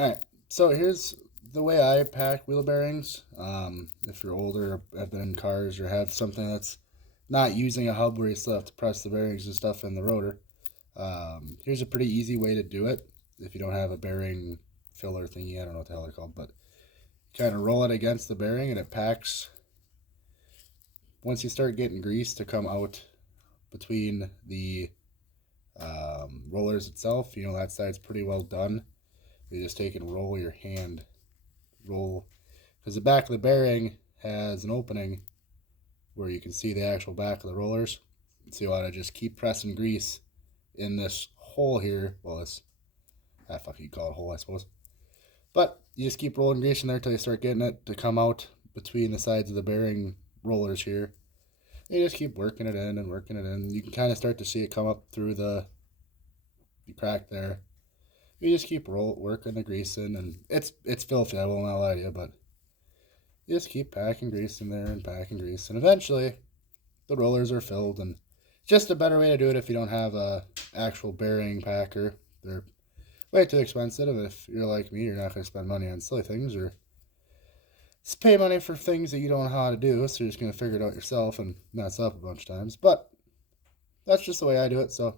Alright, so here's the way I pack wheel bearings. If you're older, or have been in cars, or have something that's not using a hub where you still have to press the bearings and stuff in the rotor. Here's a pretty easy way to do it if you don't have a bearing filler thingy. I don't know what the hell they're called, but kind of roll it against the bearing and it packs. Once you start getting grease to come out between the rollers itself, you know that side's pretty well done. You just take and roll your hand, because the back of the bearing has an opening where you can see the actual back of the rollers. So you want to just keep pressing grease in this hole here. Well, this, I fucking call it a hole, I suppose. But you just keep rolling grease in there until you start getting it to come out between the sides of the bearing rollers here. And you just keep working it in and working it in. You can kind of start to see it come up through the crack there. You just keep working the grease in, and it's filthy, I will not lie to you, but you just keep packing grease in there and packing grease, and eventually the rollers are filled. And just a better way to do it if you don't have a actual bearing packer. They're way too expensive, and if you're like me, you're not going to spend money on silly things or pay money for things that you don't know how to do, so you're just going to figure it out yourself and mess up a bunch of times. But that's just the way I do it, so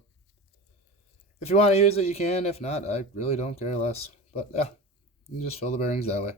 if you want to use it, you can. If not, I really don't care less. But yeah, you just fill the bearings that way.